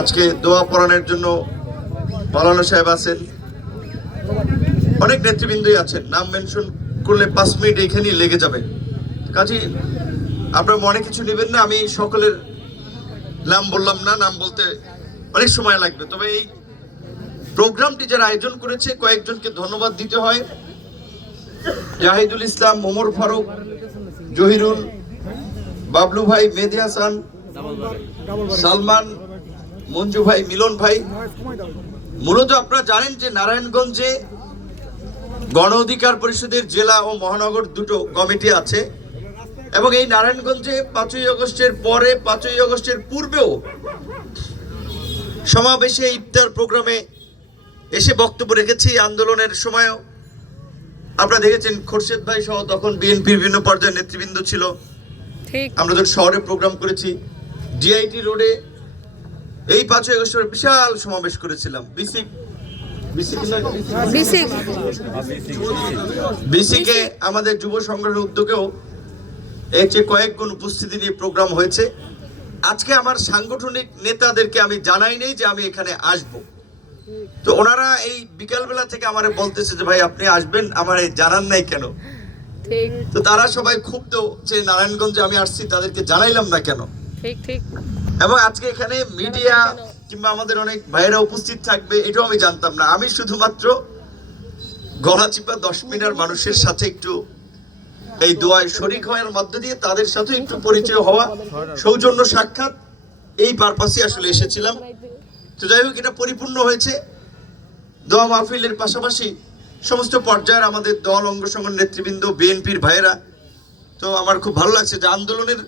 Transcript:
আজকে দোয়া পড়ানোর জন্য মাওলানা সাহেব আছেন, অনেক নেতৃবৃন্দই আছেন। নাম মেনশন করলে 5 মিনিট এখানেই লেগে যাবে। কাজে আপনারা মনে কিছু নেবেন না, আমি সকলের নাম বললাম না, নাম বলতে অনেক সময় লাগবে। তবে এই প্রোগ্রামটি যারা আয়োজন করেছে কয়েকজনকে ধন্যবাদ দিতে হয়। জাহিদুল ইসলাম, ওমর ফারুক, জহিরুল, বাবলু ভাই, মেহেদি হাসান, সালমান, মঞ্জু ভাই, মিলন ভাই। মূলত আপনারা জানেন যে নারায়ণগঞ্জে গণ অধিকার পরিষদের জেলা ও মহানগর দুটো কমিটি আছে এবং এই নারায়ণগঞ্জে 5ই আগস্টের পরে 5ই আগস্টের পূর্বেও সমাবেশে ইফতার প্রোগ্রামে এসে বক্তব্য রেখেছি। আন্দোলনের সময়ও আপনারা দেখেছেন খোরশেদ ভাই সহ তখন বিএনপির বিভিন্ন পর্যায়ের নেতৃবৃন্দ ছিল। আমরা যখন শহরে প্রোগ্রাম করেছি, ডিআইটি রোডে এই 5ই আগস্টের বিশাল সমাবেশ করেছিলাম। বিসিকে আমাদের যুব সংগঠনের উদ্যোগেও এর চেয়ে কয়েক গুণ উপস্থিতি নিয়ে প্রোগ্রাম হয়েছে। আজকে আমার সাংগঠনিক নেতাদেরকে আমি জানাই নেই যে আমি এখানে আসব, তো ওনারা এই বিকালবেলা থেকে আমারে বলতেছে যে ভাই আপনি আসবেন, আমারে জানান নাই কেন। তো তারা সবাই ক্ষুব্ধ যে নারায়ণগঞ্জে আমি আসছি, তাদেরকে জানাইলাম না কেন। এবং আজকে এখানে মিডিয়া কিংবা আমাদের অনেক ভাইয়েরা উপস্থিত থাকবে এটাও আমি জানতাম না। আমি শুধুমাত্র গলাচিপা 10 মিনিটের মানুষের সাথে একটু এই দোয়ায় শরীক হওয়ার মধ্য দিয়ে তাদের সাথে একটু পরিচয় হওয়া, সৌজন্য সাক্ষাৎ, এই পারপাসে আসলে এসেছিলাম। তো যাই হোক, এটা পরিপূর্ণ হয়েছে। দোয়া মাহফিলের পাশাপাশি সমস্ত পর্যায়ের আমাদের দল, অঙ্গ সংগঠন নেতৃবৃন্দ, বিএনপির ভাইয়েরা, তো আমার খুব ভালো লাগছে যে আন্দোলনের